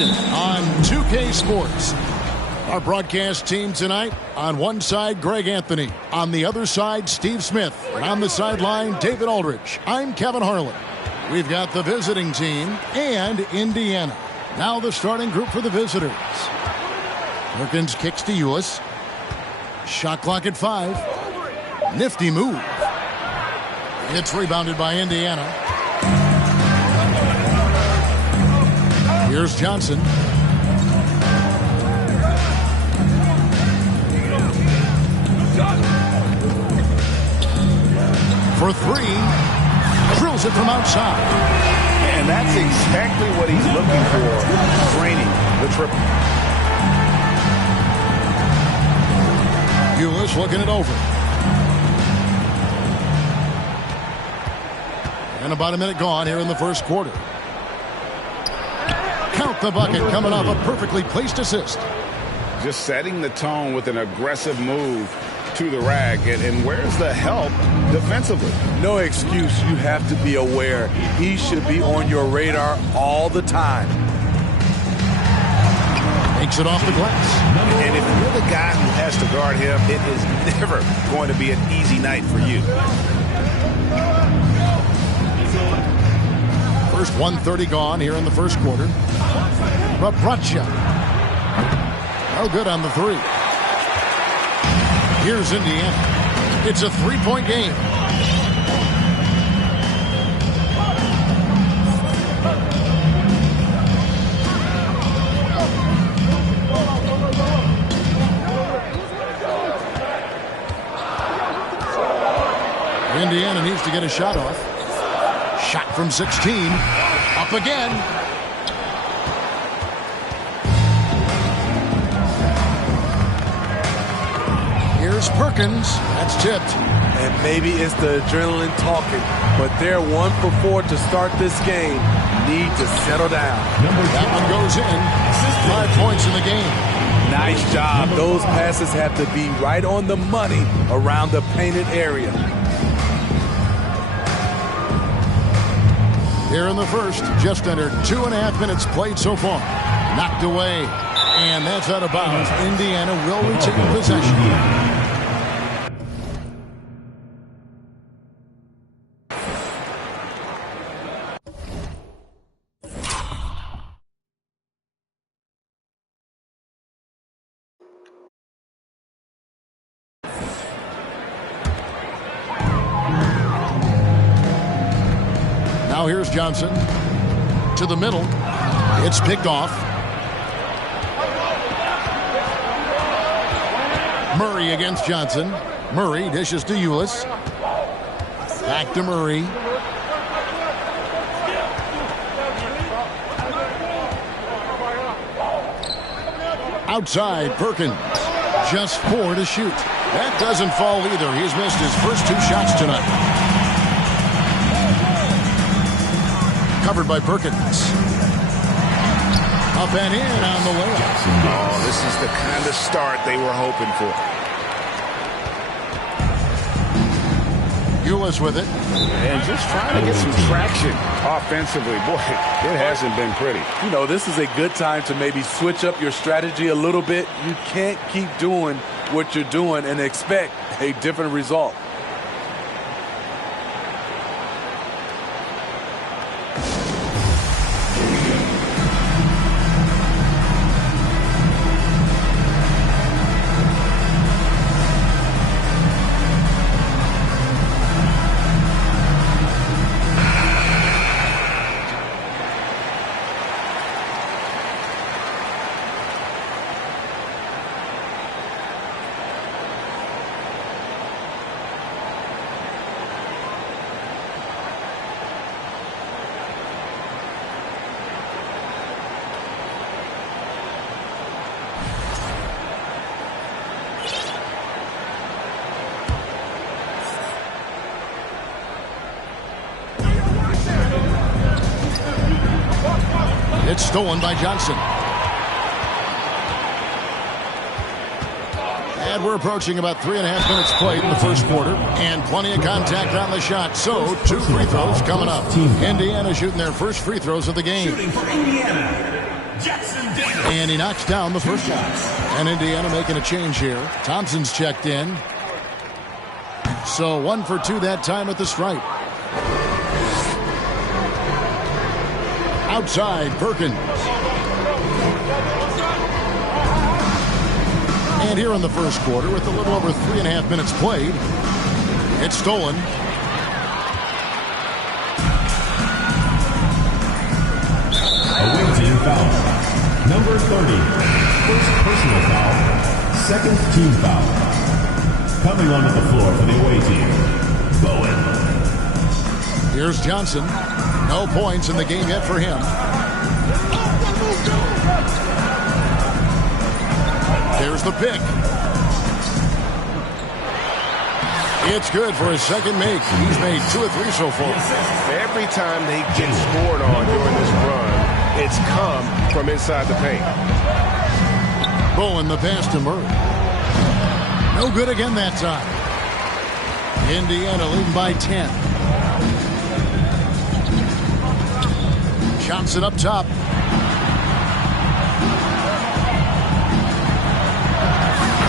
action on 2K Sports. Our broadcast team tonight, on one side, Greg Anthony. On the other side, Steve Smith. And on the sideline, David Aldridge. I'm Kevin Harlan. We've got the visiting team and Indiana. Now the starting group for the visitors. Perkins kicks to Ulis. Shot clock at 5. Nifty move. It's rebounded by Indiana. Here's Johnson. For 3. Drills it from outside. And that's exactly what he's looking for. Draining the triple. Ulis looking it over. And about a minute gone here in the first quarter. Count the bucket coming off a perfectly placed assist. Just setting the tone with an aggressive move to the rack. And where's the help defensively? No excuse. You have to be aware. He should be on your radar all the time. Takes it off the glass. And if you're the guy who has to guard him, it is never going to be an easy night for you. First 1:30 gone here in the first quarter. Rabracha. No good on the 3. Here's Indiana. It's a 3-point game. Indiana needs to get a shot off. Shot from 16. Up again. Here's Perkins. That's tipped. And maybe it's the adrenaline talking, but they're 1 for 4 to start this game. Need to settle down. That one goes in. 5 points in the game. Nice job. Those passes have to be right on the money around the painted area. Here in the first, just under 2.5 minutes played so far. Knocked away, and that's out of bounds. Indiana will retain possession. Now here's Johnson to the middle. It's picked off. Murray against Johnson. Murray dishes to Ulis. Back to Murray. Outside, Perkins. Just 4 to shoot. That doesn't fall either. He's missed his first 2 shots tonight. Covered by Perkins. Up and in on the layup. Oh, this is the kind of start they were hoping for. Ulis with it. And just trying to get some traction offensively. Boy, it hasn't been pretty. You know, this is a good time to maybe switch up your strategy a little bit. You can't keep doing what you're doing and expect a different result. It's stolen by Johnson. And we're approaching about 3.5 minutes played in the first quarter. And plenty of contact on the shot. So 2 free throws coming up. Indiana shooting their first free throws of the game. Shooting for Indiana, And he knocks down the first one. And Indiana making a change here. Thompson's checked in. So 1 for 2 that time at the stripe. Outside, Perkins. And here in the first quarter, with a little over 3.5 minutes played, it's stolen. Away team foul. Number 30. First personal foul. Second team foul. Coming onto the floor for the away team, Bowen. Here's Johnson. No points in the game yet for him. Here's the pick. It's good for his second make. He's made 2 or 3 so far. Every time they get scored on during this run, it's come from inside the paint. Bowen, the pass to Murray. No good again that time. Indiana leading by 10. Johnson up top.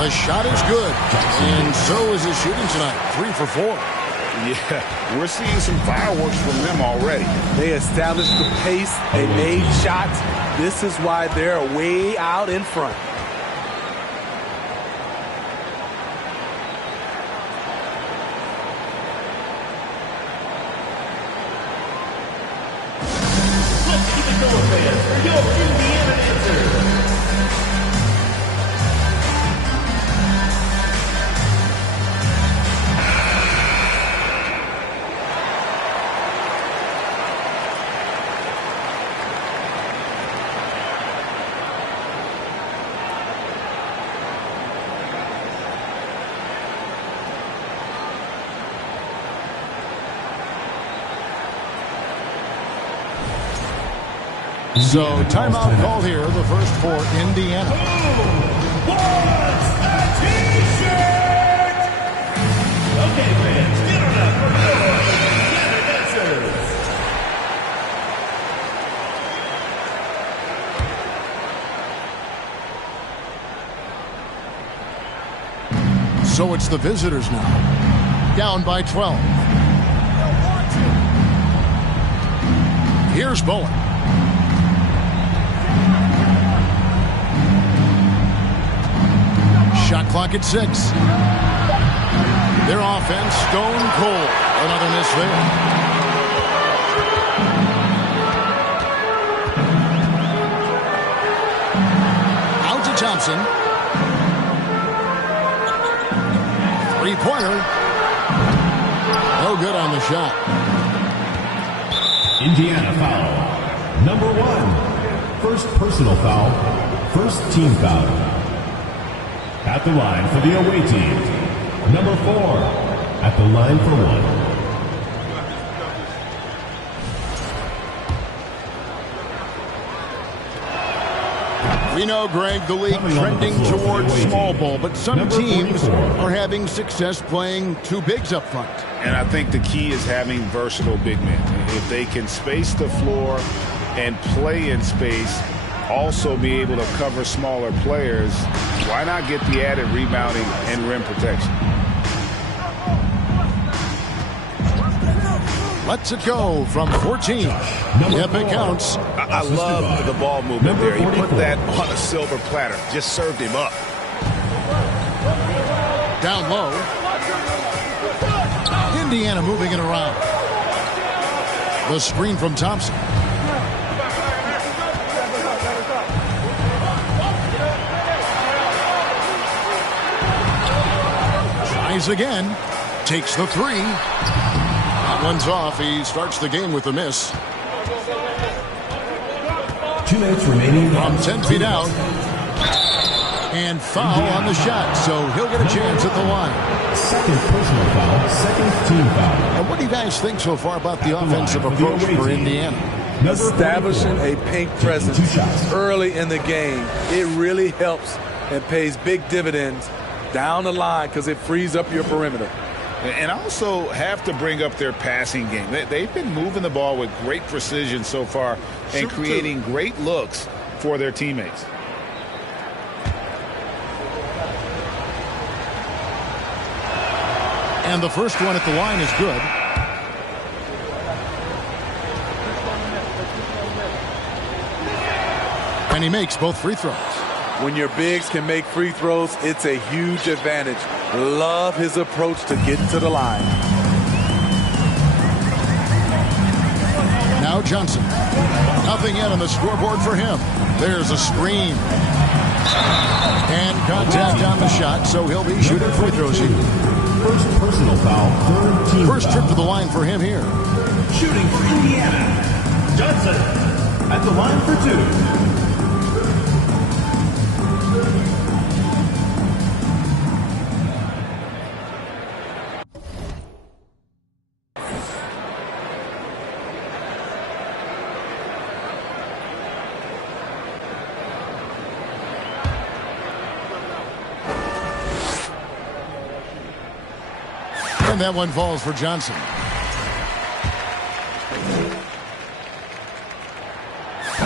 The shot is good, and so is his shooting tonight. 3 for 4. Yeah, we're seeing some fireworks from them already. They established the pace. They made shots. This is why they're way out in front. So timeout call here, the first for Indiana. Who wants a t-shirt? Okay, fans, get on up for more Indiana dancers. So it's the visitors now. Down by 12. Here's Bowen. Shot clock at 6. Their offense stone cold. Another miss there. Out to Thompson. 3-pointer. No good on the shot. Indiana foul. Number 1. First personal foul. First team foul. At the line for the away team, number 4. At the line for 1. We know, Greg, the league trending towards small ball, but some teams are having success playing 2 bigs up front. And I think the key is having versatile big men. If they can space the floor and play in space, also be able to cover smaller players, why not get the added rebounding and rim protection? Lets it go from 14. Yep, it counts. I love the ball movement there. He put that on a silver platter. Just served him up. Down low. Indiana moving it around. The screen from Thompson. Tries again. Takes the 3. That one's off. He starts the game with a miss. 2 minutes remaining. From 10 feet out. And foul on the shot, so he'll get a chance at the line. Second personal foul, second team foul. And what do you guys think so far about the offensive approach for Indiana? Establishing a paint presence early in the game. It really helps and pays big dividends down the line because it frees up your perimeter. And also have to bring up their passing game. They've been moving the ball with great precision so far and creating great looks for their teammates. And the first one at the line is good. And he makes both free throws. When your bigs can make free throws, it's a huge advantage. Love his approach to getting to the line. Now Johnson. Nothing yet on the scoreboard for him. There's a screen. And contact on the shot, so he'll be shooting free throws here. First personal foul, third team First foul. trip to the line for him here. Shooting for Indiana, Johnson at the line for two. And that one falls for Johnson.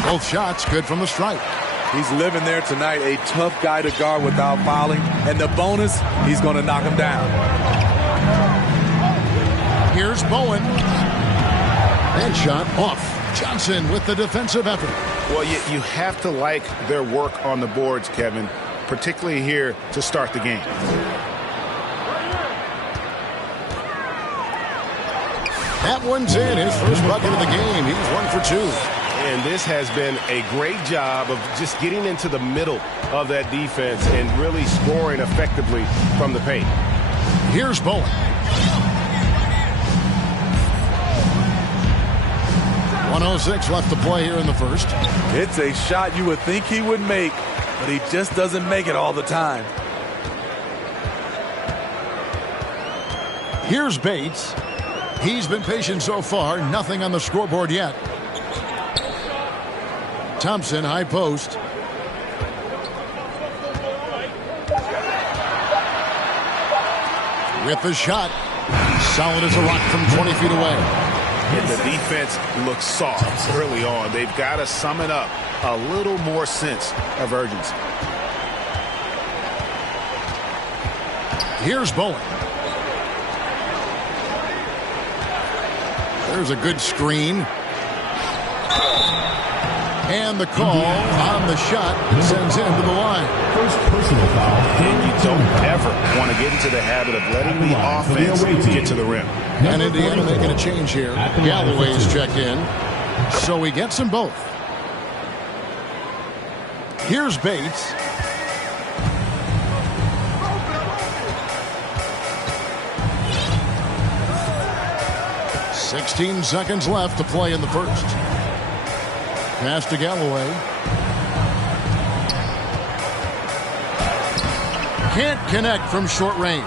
Both shots good from the stripe. He's living there tonight, a tough guy to guard without fouling. And the bonus, he's going to knock him down. Here's Bowen. And shot off. Johnson with the defensive effort. Well, you have to like their work on the boards, Kevin, particularly here to start the game. That one's in. His first bucket of the game. He's 1 for 2. And this has been a great job of just getting into the middle of that defense and really scoring effectively from the paint. Here's Bowen. .106 left to play here in the first. It's a shot you would think he would make, but he just doesn't make it all the time. Here's Bates. He's been patient so far. Nothing on the scoreboard yet. Thompson, high post. With the shot. Solid as a rock from 20 feet away. And the defense looks soft early on. They've got to sum it up. A little more sense of urgency. Here's Bowen. There's a good screen. And the call on the shot sends him to the line. First personal foul. And you don't ever want to get into the habit of letting the offense get to the rim. And Indiana making a change here. Galloway's checked in. So he gets them both. Here's Bates. .16 seconds left to play in the first. Pass to Galloway. Can't connect from short range.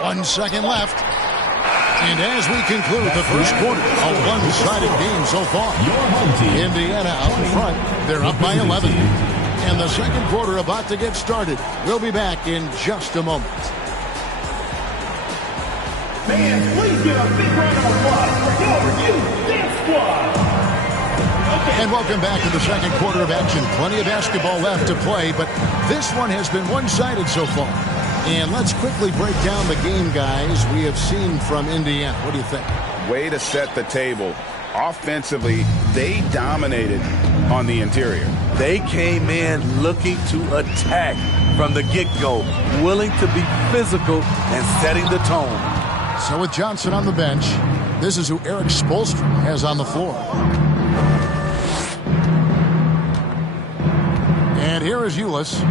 1 second left. And as we conclude the first quarter, a one-sided game so far. Indiana out in front. They're up by 11. And the second quarter about to get started. We'll be back in just a moment. Fans, please give a big round of applause for your Dance Squad. And welcome back to the second quarter of action. Plenty of basketball left to play, but this one has been one-sided so far. And let's quickly break down the game, guys, we have seen from Indiana. What do you think? Way to set the table. Offensively, they dominated on the interior. They came in looking to attack from the get-go, willing to be physical and setting the tone. So with Johnson on the bench, this is who Eric Spoelstra has on the floor. And here is Ulis.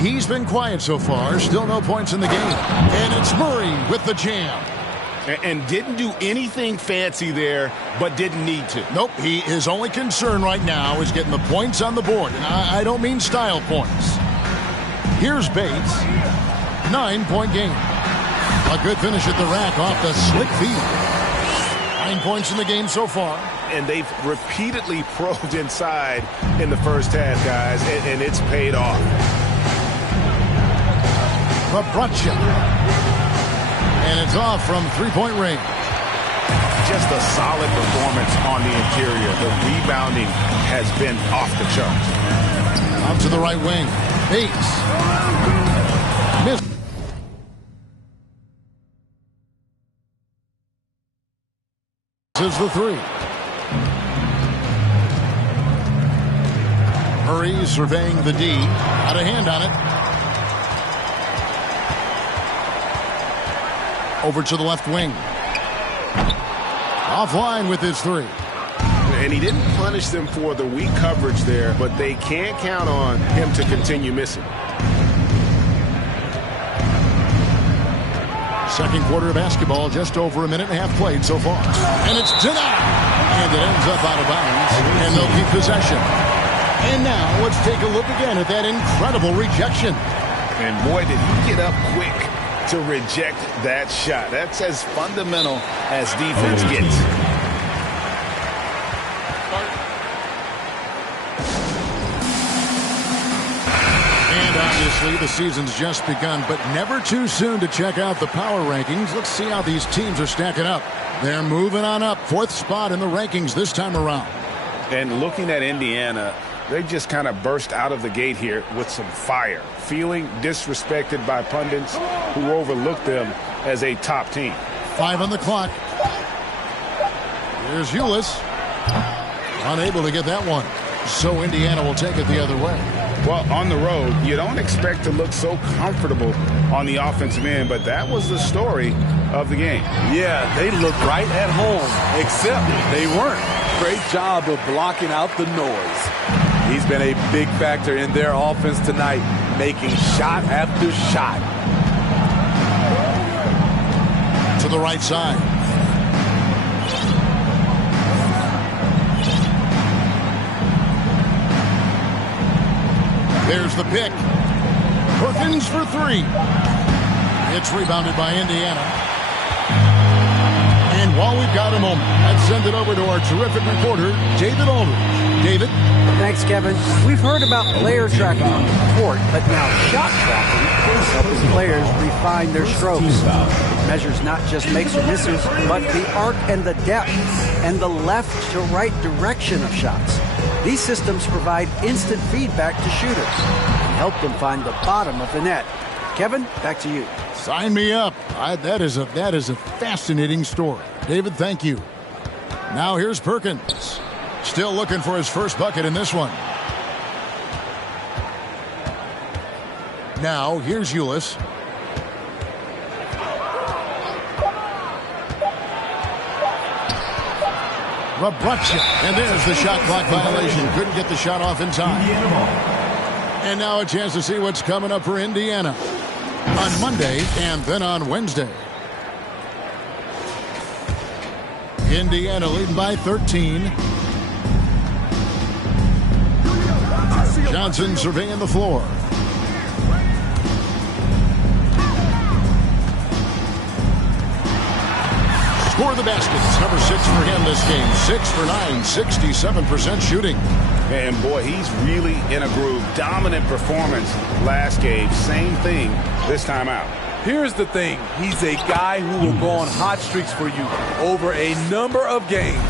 He's been quiet so far. Still no points in the game. And it's Murray with the jam. And didn't do anything fancy there, but didn't need to. Nope, his only concern right now is getting the points on the board. And I don't mean style points. Here's Bates. 9-point game. A good finish at the rack off the slick feed. 9 points in the game so far. And they've repeatedly probed inside in the first half, guys, and it's paid off. Bracha. And it's off from three-point range. Just a solid performance on the interior. The rebounding has been off the charts. Out to the right wing. Bates. Missed. Is the three. Murray surveying the D. Got a hand on it. Over to the left wing. Offline with his three. And he didn't punish them for the weak coverage there, but they can't count on him to continue missing. Second quarter of basketball, just over a minute and a half played so far. And it's denied. And it ends up out of bounds. And they'll keep possession. And now let's take a look again at that incredible rejection. And boy, did he get up quick to reject that shot. That's as fundamental as defense gets. And obviously the season's just begun, but never too soon to check out the power rankings. Let's see how these teams are stacking up. They're moving on up. Fourth spot in the rankings this time around. And looking at Indiana, they just kind of burst out of the gate here with some fire, feeling disrespected by pundits who overlooked them as a top team. 5 on the clock. Here's Ulis. Unable to get that one. So Indiana will take it the other way. Well, on the road, you don't expect to look so comfortable on the offensive end, but that was the story of the game. Yeah, they looked right at home, except they weren't. Great job of blocking out the noise. He's been a big factor in their offense tonight, making shot after shot. To the right side. There's the pick. Perkins for three. It's rebounded by Indiana. And while we've got a moment, let's send it over to our terrific reporter, David Aldridge. David? Thanks, Kevin. We've heard about player tracking on the court, but now shot tracking helps players refine their strokes. It measures not just makes or misses, but the arc and the depth and the left to right direction of shots. These systems provide instant feedback to shooters and help them find the bottom of the net. Kevin, back to you. Sign me up. That is a fascinating story. David, thank you. Now here's Perkins. Still looking for his first bucket in this one. Now here's Ulis. Rabracha. And there's the shot clock violation. Couldn't get the shot off in time. And now a chance to see what's coming up for Indiana on Monday and then on Wednesday. Indiana leading by 13. Johnson surveying the floor. Score the baskets. Number 6 for him this game. 6 for 9, 67% shooting. And boy, he's really in a groove. Dominant performance last game. Same thing this time out. Here's the thing. He's a guy who will go on hot streaks for you over a number of games.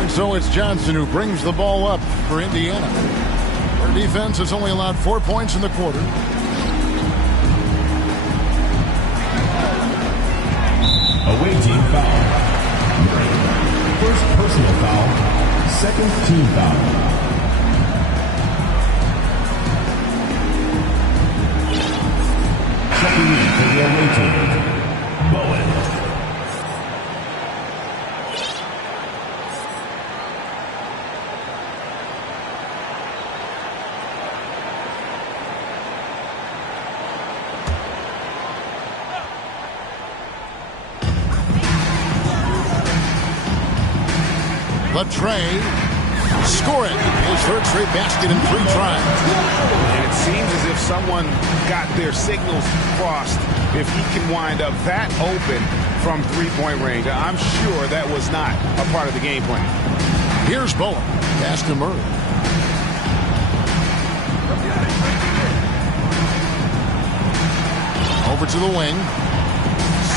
And so it's Johnson who brings the ball up for Indiana. Their defense has only allowed 4 points in the quarter. Away team foul. First personal foul. Second team foul. Checking in for the away team. Bowen. Trey, score it. His third straight basket in 3 tries. And it seems as if someone got their signals crossed. If he can wind up that open from three-point range, I'm sure that was not a part of the game plan. Here's Bowen. Pass to Murray. Over to the wing.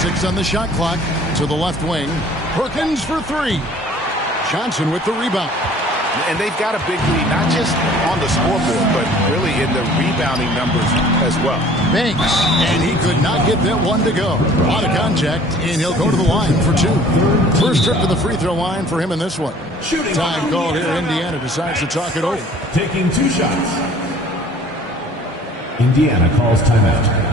6 on the shot clock. To the left wing. Perkins for 3. Johnson with the rebound. And they've got a big lead, not just on the scoreboard, but really in the rebounding numbers as well. Banks, and he could not get that one to go. Out of contact, and he'll go to the line for 2. First trip to the free throw line for him in this one. Time called here. Indiana decides to talk it over. Taking 2 shots. Indiana calls timeout.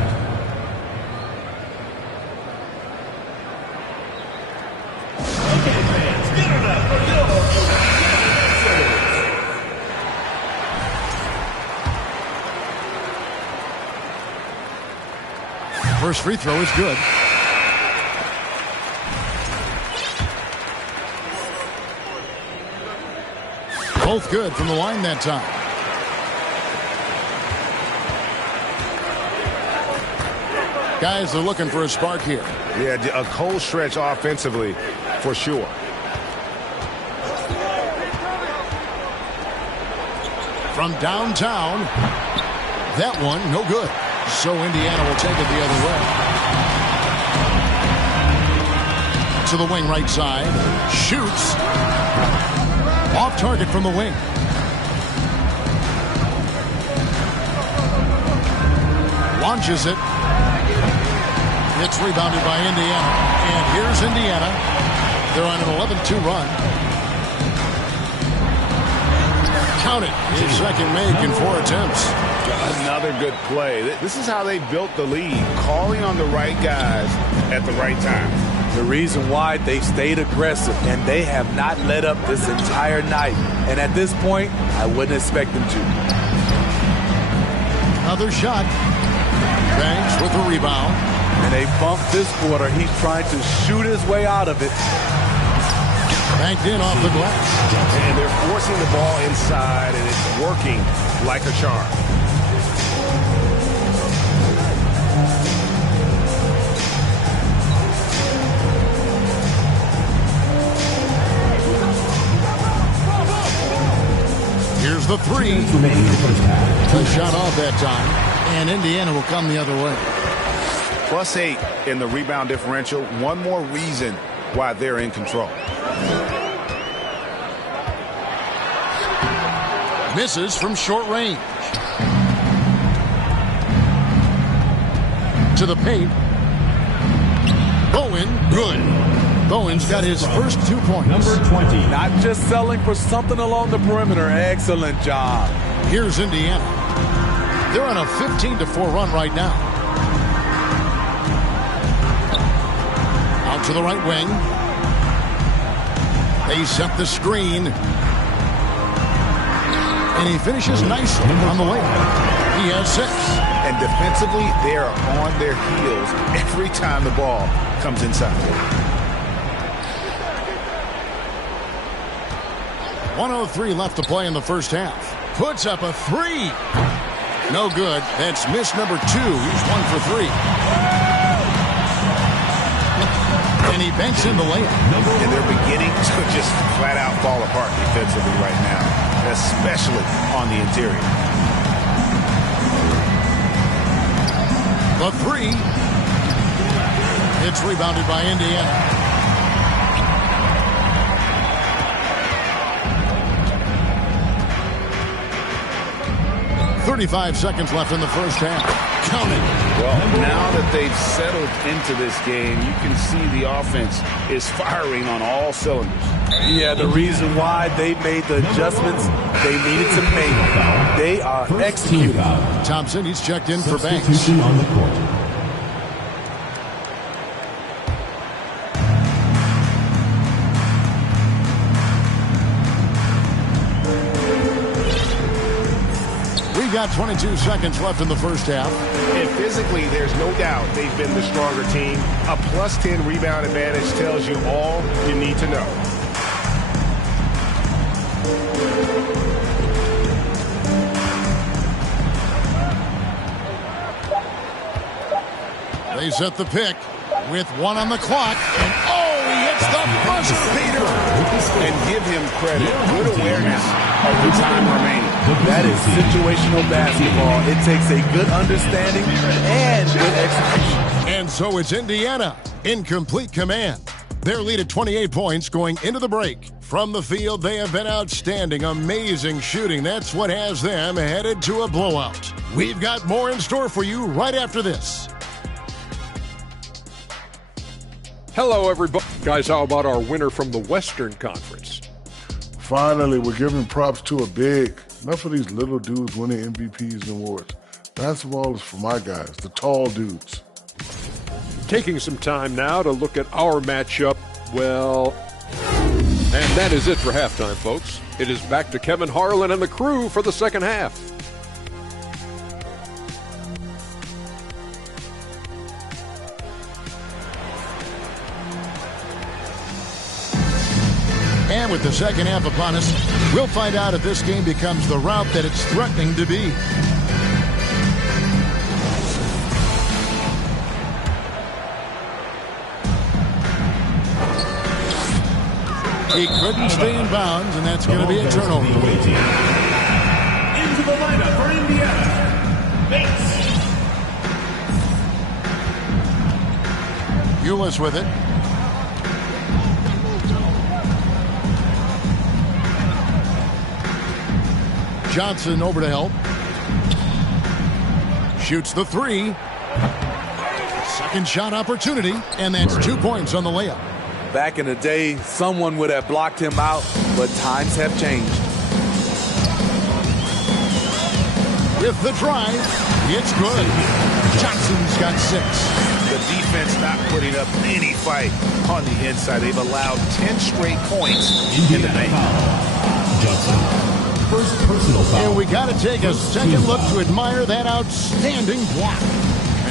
First free throw is good. Both good from the line that time. Guys are looking for a spark here. Yeah, a cold stretch offensively for sure. From downtown, that one no good. So Indiana will take it the other way. To the wing right side. Shoots. Off target from the wing. Launches it. It's rebounded by Indiana. And here's Indiana. They're on an 11-2 run. Count it. His second make in 4 attempts. Another good play. This is how they built the lead, calling on the right guys at the right time. The reason why they stayed aggressive, and they have not let up this entire night. And at this point, I wouldn't expect them to. Another shot. Banks with the rebound. And they bumped this quarter. He's trying to shoot his way out of it. Banked in off the glass. And they're forcing the ball inside, and it's working like a charm. Here's the 3. A shot off that time, and Indiana will come the other way. +8 in the rebound differential. One more reason why they're in control. Misses from short range. To the paint. Bowen, good. Bowen's got his first 2 points. Number 20. Not just selling for something along the perimeter. Excellent job. Here's Indiana. They're on a 15-4 run right now. Out to the right wing. They set the screen. And he finishes nicely on the layup. He has 6. And defensively, they are on their heels every time the ball comes inside. 1:03 left to play in the first half. Puts up a 3. No good. That's miss number 2. He's 1 for 3. And he banks in the layup. And they're beginning to just flat out fall apart defensively right now, especially on the interior. The 3. It's rebounded by Indiana. 35 seconds left in the first half. Counting. Well, now that they've settled into this game, you can see the offense is firing on all cylinders. Yeah, the reason why they made the adjustments they needed to make, they are executing. Thompson, he's checked in for Banks. Substitution on the court. We've got 22 seconds left in the first half. And physically, there's no doubt they've been the stronger team. A +10 rebound advantage tells you all you need to know. They set the pick with 1 on the clock. And he hits the buzzer beater. And give him credit. Good awareness of the time remaining. That is situational basketball. It takes a good understanding and good execution. And so it's Indiana in complete command. Their lead at 28 points going into the break. From the field, they have been outstanding. Amazing shooting. That's what has them headed to a blowout. We've got more in store for you right after this. Hello, everybody. Guys, how about our winner from the Western Conference? Finally, we're giving props to a big. Enough of these little dudes winning MVPs and awards. Basketball is for my guys, the tall dudes. Taking some time now to look at our matchup, well, and that is it for halftime, folks. It is back to Kevin Harlan and the crew for the second half. And with the second half upon us, we'll find out if this game becomes the rout that it's threatening to be. He couldn't stay in bounds, and that's going to be a turnover. Into the lineup for Indiana, Bates. Ulis with it. Johnson over to help. Shoots the three. Second shot opportunity, and that's 2 points on the layup. Back in the day, someone would have blocked him out, but times have changed. With the drive, it's good. Johnson's got 6. The defense not putting up any fight on the inside. They've allowed 10 straight points in the paint. Johnson. First personal foul. And we got to take a second look to admire that outstanding block.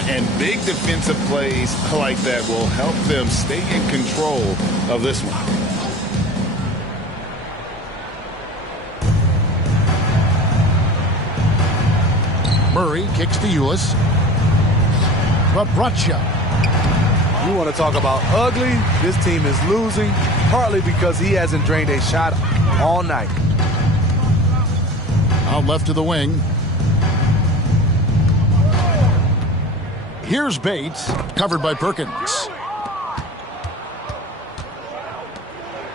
And big defensive plays like that will help them stay in control of this one. Murray kicks to Ulis. Bracha. You want to talk about ugly? This team is losing, partly because he hasn't drained a shot all night. Out left to the wing. Here's Bates, covered by Perkins.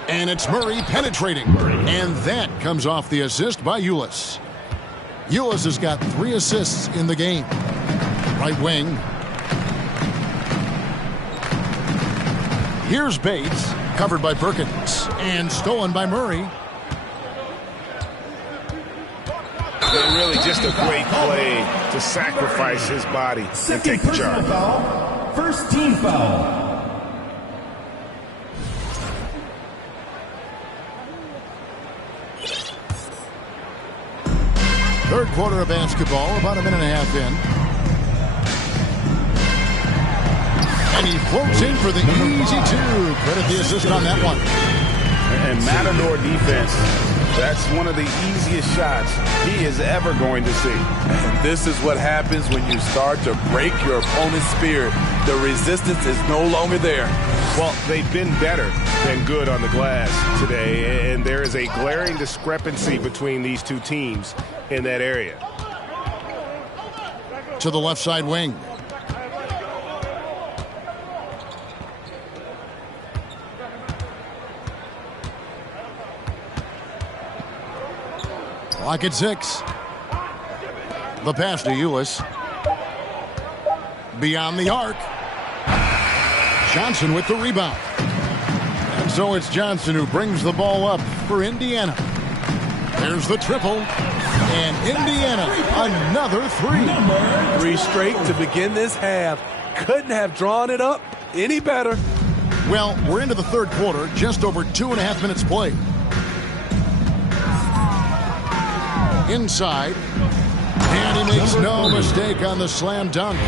And it's Murray penetrating. And that comes off the assist by Ulis. Ulis has got 3 assists in the game. Right wing. Here's Bates, covered by Perkins. And stolen by Murray. And really just a great play to sacrifice his body and take the charge. Foul. First team foul. Third quarter of basketball, about a minute and a half in. And he floats in for the easy 2. Credit the assist on that one. And Matador defense, that's one of the easiest shots he is ever going to see. And this is what happens when you start to break your opponent's spirit. The resistance is no longer there. Well, they've been better than good on the glass today, and there is a glaring discrepancy between these two teams in that area. To the left side wing. Clock at 6. The pass to Ulis. Beyond the arc. Johnson with the rebound. And so it's Johnson who brings the ball up for Indiana. There's the triple. And Indiana, another 3. 3 straight to begin this half. Couldn't have drawn it up any better. Well, we're into the third quarter, just over 2.5 minutes played. Inside. And he makes no mistake on the slam dunk.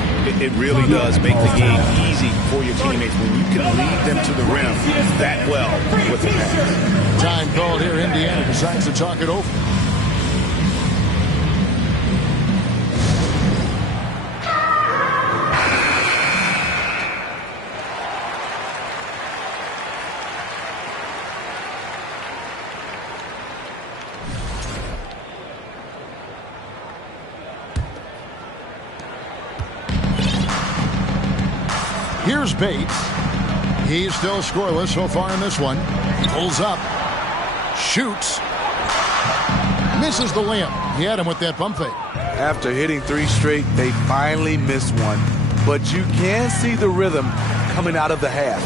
It really does make the game easy for your teammates when you can lead them to the rim that well with the pass. Time called here. Indiana decides to talk it over. Here's Bates. He's still scoreless so far in this one. Pulls up. Shoots. Misses the layup. He had him with that pump fake. After hitting 3 straight, they finally missed one. But you can see the rhythm coming out of the half.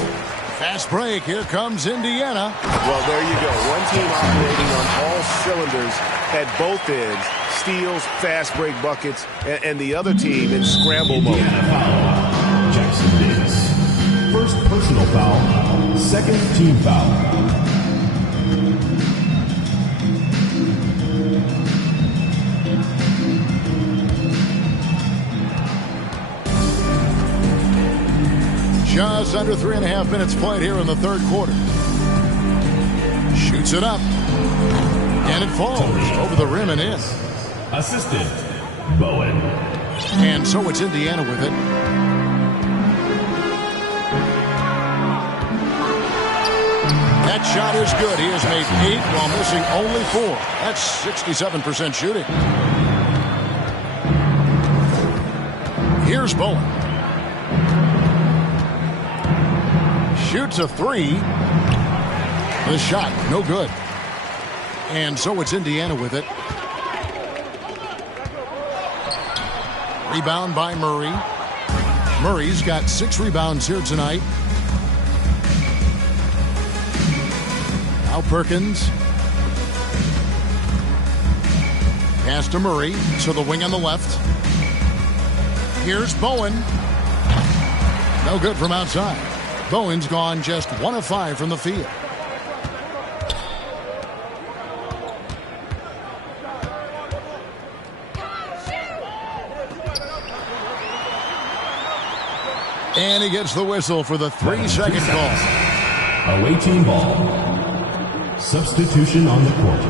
Fast break. Here comes Indiana. Well, there you go. One team operating on all cylinders at both ends. Steals, fast break buckets, and the other team in scramble mode. Jackson Davis. First personal foul. Second team foul. Just under 3.5 minutes played here in the third quarter. Shoots it up. And it falls over the rim and in. Assistant, Bowen. And so it's Indiana with it. That shot is good. He has made 8 while missing only 4. That's 67% shooting. Here's Bowen. Shoots a 3. The shot, no good. And so it's Indiana with it. Rebound by Murray. Murray's got 6 rebounds here tonight. Now Perkins. Pass to Murray. So the wing on the left. Here's Bowen. No good from outside. Bowen's gone just 1 of 5 from the field. And he gets the whistle for the 3-second call. Away team ball. Substitution on the court.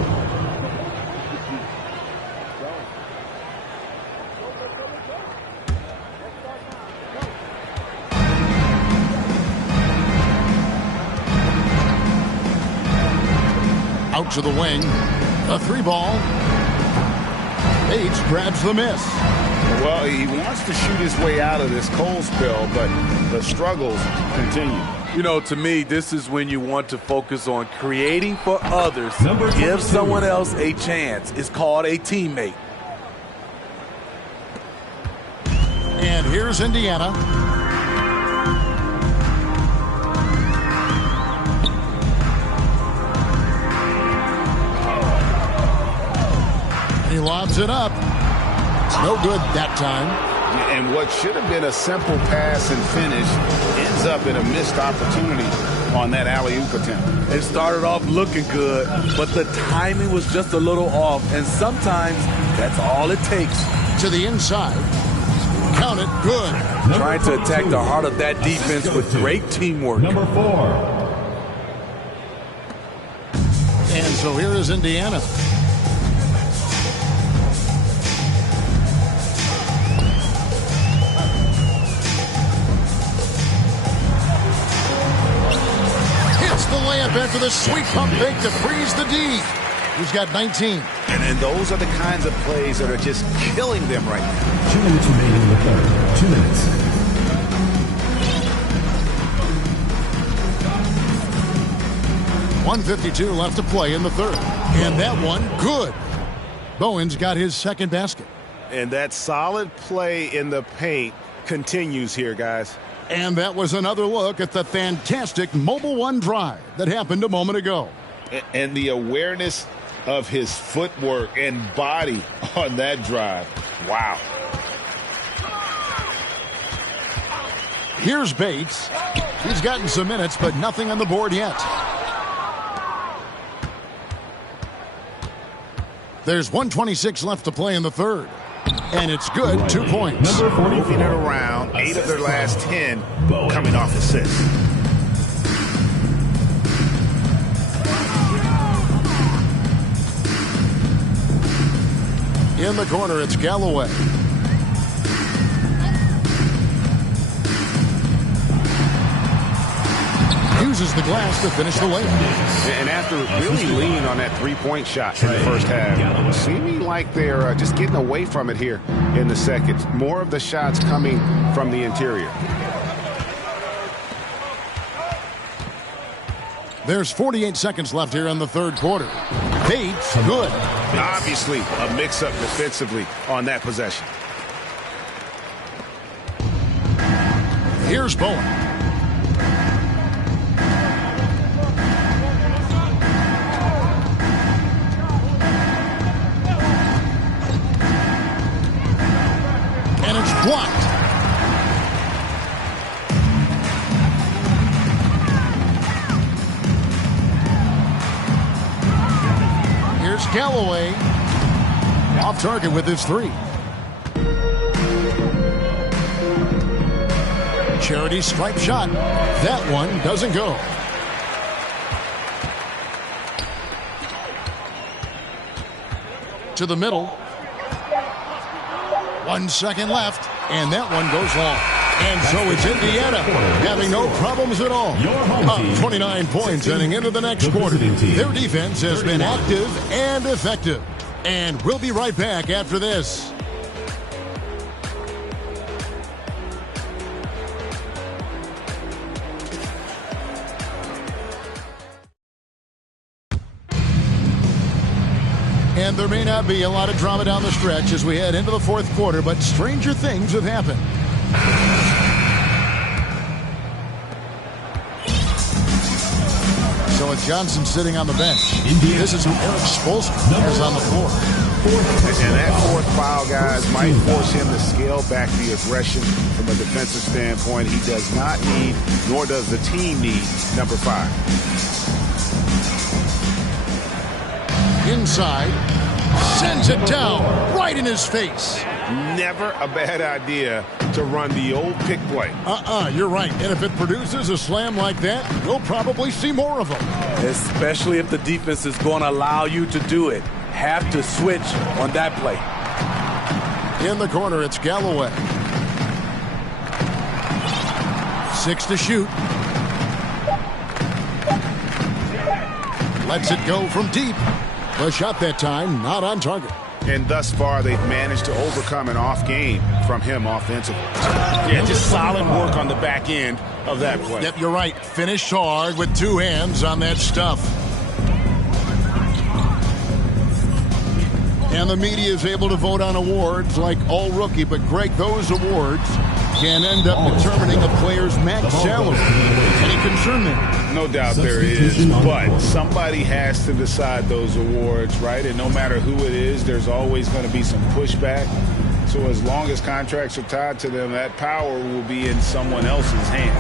Out to the wing. A 3-ball. Bates grabs the miss. Well, he wants to shoot his way out of this cold spell, but the struggles continue. You know, to me, this is when you want to focus on creating for others. Give someone else a chance. It's called a teammate. And here's Indiana. He lobs it up. No good that time. And what should have been a simple pass and finish ends up in a missed opportunity on that alley-oop attempt. It started off looking good, but the timing was just a little off, and sometimes that's all it takes. To the inside. Count it. Good. Trying to attack the heart of that defense with great teamwork. Number 4. And so here is Indiana. Layup after the sweet pump fake to freeze the D. He's got 19. And those are the kinds of plays that are just killing them right now. 2 minutes remaining in the third. 2 minutes. .152 left to play in the third. And that one, good. Bowen's got his second basket. And that solid play in the paint continues here, guys. And that was another look at the fantastic Mobile One drive that happened a moment ago. And the awareness of his footwork and body on that drive. Wow. Here's Bates. He's gotten some minutes, but nothing on the board yet. There's 1:26 left to play in the third. And it's good. 2 points. Moving it around. 8 of their last 10 coming off assists. In the corner, it's Galloway. Uses the glass to finish the layup. And after really leaning on that three-point shot in the first half, seeming like they're just getting away from it here in the second. More of the shots coming from the interior. There's 48 seconds left here in the third quarter. Bates, good. Obviously, a mix-up defensively on that possession. Here's Bowen. And it's blocked. Here's Galloway. Off target with his three. Charity stripe shot. That one doesn't go. To the middle. 1 second left, and that one goes long. And so it's Indiana having no problems at all. Up 29 points heading into the next quarter. Their defense has been active and effective. And we'll be right back after this. And there may not be a lot of drama down the stretch as we head into the fourth quarter, but stranger things have happened. So it's Johnson sitting on the bench. This is who Eric Spoelstra has on the floor. And that fourth foul, guys, might force him to scale back the aggression from a defensive standpoint. He does not need, nor does the team need, number 5. Inside, sends it down right in his face. Never a bad idea to run the old pick play. You're right. And if it produces a slam like that, you'll probably see more of them. Especially if the defense is going to allow you to do it. Have to switch on that play. In the corner, it's Galloway. 6 to shoot. Lets it go from deep. The shot that time, not on target. And thus far, they've managed to overcome an off game from him offensively. Yeah, just solid work on the back end of that play. Yep, you're right. Finished hard with 2 hands on that stuff. And the media is able to vote on awards like All Rookie, but Greg, those awards can end up determining a player's max salary. Any concern there? No doubt there is, but somebody has to decide those awards, right? And no matter who it is, there's always going to be some pushback. So as long as contracts are tied to them, that power will be in someone else's hand.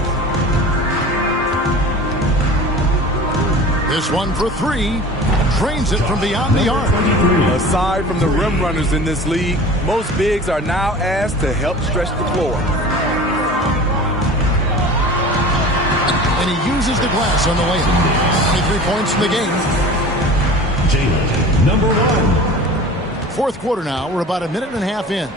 This one for 3. Drains it from beyond the arc. Aside from the rim runners in this league, most bigs are now asked to help stretch the floor. And he uses the glass on the layup. 23 points in the game. Jalen, number 1. Fourth quarter now. We're about a minute and a half in.